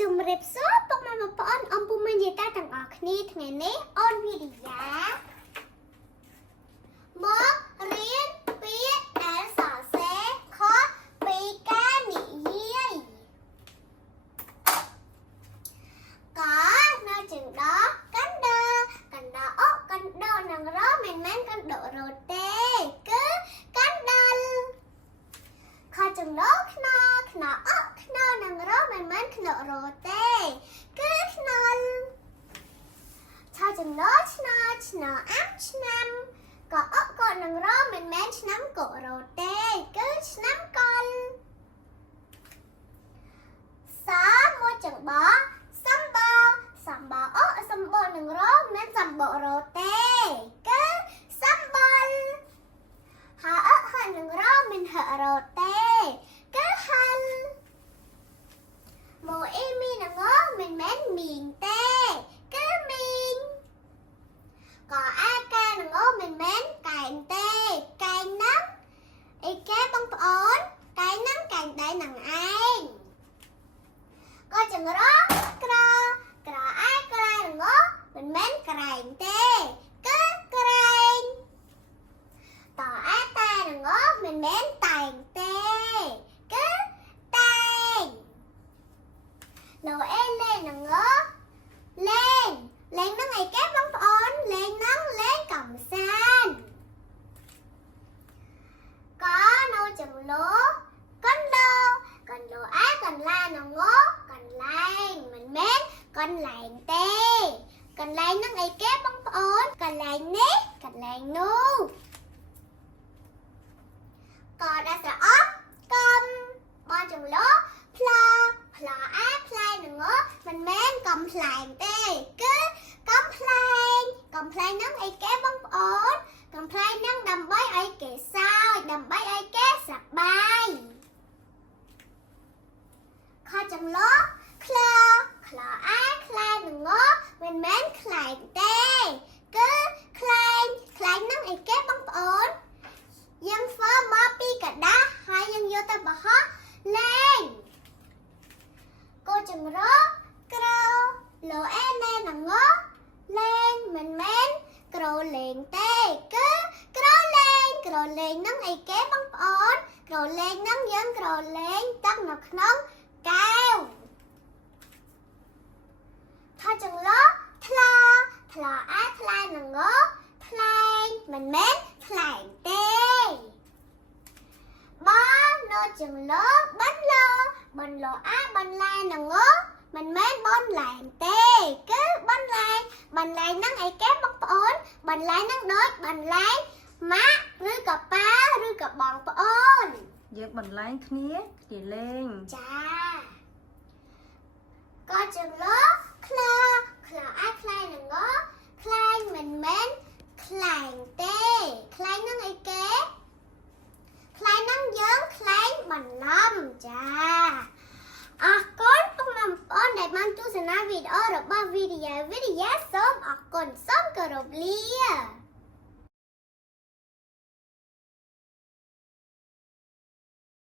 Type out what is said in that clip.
ជំរាបសួរពុកម៉ែបងប្អូនអំពុំមានយាយតាទាំងអស់គ្នាថ្ងៃនេះអូនវិរិយាមករៀនពាក្យដែលសរសេរខុសពីការនិយាយកនៅជើងដកកណ្ដកណ្ដអុកកណ្ដនឹងរមិនមែនកណ្ដរត់ទេគឺកណ្ដលខជើងដកខ្នខ្នអុកខ្ននឹងរមិនមែនខ្នរត់ទេគឺខ្នល់ឆជើងដកឆ្នោឆ្នោអាប់ឆ្នាំក៏អុកក៏នឹងរមិនមែនឆ្នាំក៏រត់ទេគឺឆ្នាំកលសាមួយចង្បោសម្បោសម្បោអុកសម្បោនឹងរមិនសម្បោរត់ទេគឺសម្បលហើយអុកហើយនឹងរមិនហរត់ទេគឺហលមកអ៊ីមីនឹងមិនមែនមីងទេគឺមីងក៏អាកានឹងមិនមែនកែងទេកែងហ្នឹងអីគេបងប្អូនកែងហ្នឹងកែងដៃនឹងឯងក៏ចង្រក្រក្រអាក្រែនឹងមិនមែនក្រែងទេគឺក្រែងតអាតែនឹងមិនមែនតែងទេគឺតែងលោកអេលេងនឹងលេងលេងនឹងអីគេបងប្អូនលេងនឹងលេងកំសាន្តក៏នៅចំលោកន្លោកន្លោអាកន្លានឹងកន្លែងមិនមែនកន្លែងទេកន្លែងនឹងអីគេបងប្អូនកន្លែងនេះកន្លែងនោះក៏ដាក់ស្រអប់កំបនចំលោផ្លាផ្លាអាផ្លែនឹងមិនមែនកំផ្លែងទេគឺកំផ្លែងកំផ្លែងនឹងអីគេបងប្អូនកំផ្លែងនឹងដើម្បីឲ្យគេសើចដើម្បីឲ្យគេសប្បាយខចង្លោខ្លាខ្លាអាខ្លែងនឹងមិនមែនខ្លែងទេគឺខ្លែងខ្លែងនឹងអីគេបងប្អូនយើងធ្វើមកពីกระดาษហើយយើងយកទៅបោះលេងកូចង្រោក្រលោអេណែនឹងលេងមិនមែនក្រលេងទេគឺក្រលេងនឹងអីគេបងប្អូនក្រលេងនឹងយើងក្រលេងទឹកនៅក្នុងកែវថាចង្លោថ្លាថ្លាអាថ្លានឹងថ្លែងមិនមែនថ្លែងទេបងនៅចង្លោបន្លោអាបន្លែនឹងមិនមែនបន្លែទេគឺបន្លែនឹងអីគេបងប្អូនបន្លែនឹងដូចបន្លែម៉ាក់ឬក៏ប៉ាឬក៏បងប្អូនយើងបន្លែងគ្នាលេងចាក៏ចង្លោខ្លាអាខ្លែងនឹងខ្លែងមិនមែនខ្លែងទេខ្លែងនឹងអីគេខ្លែងនឹងយើងខ្លែងបន្លំចាអរគុណពុកម៉ែបងប្អូនដែលបានទស្សនាវីដេអូរបស់វិរិយាសូមអរគុណសូមគោរពលា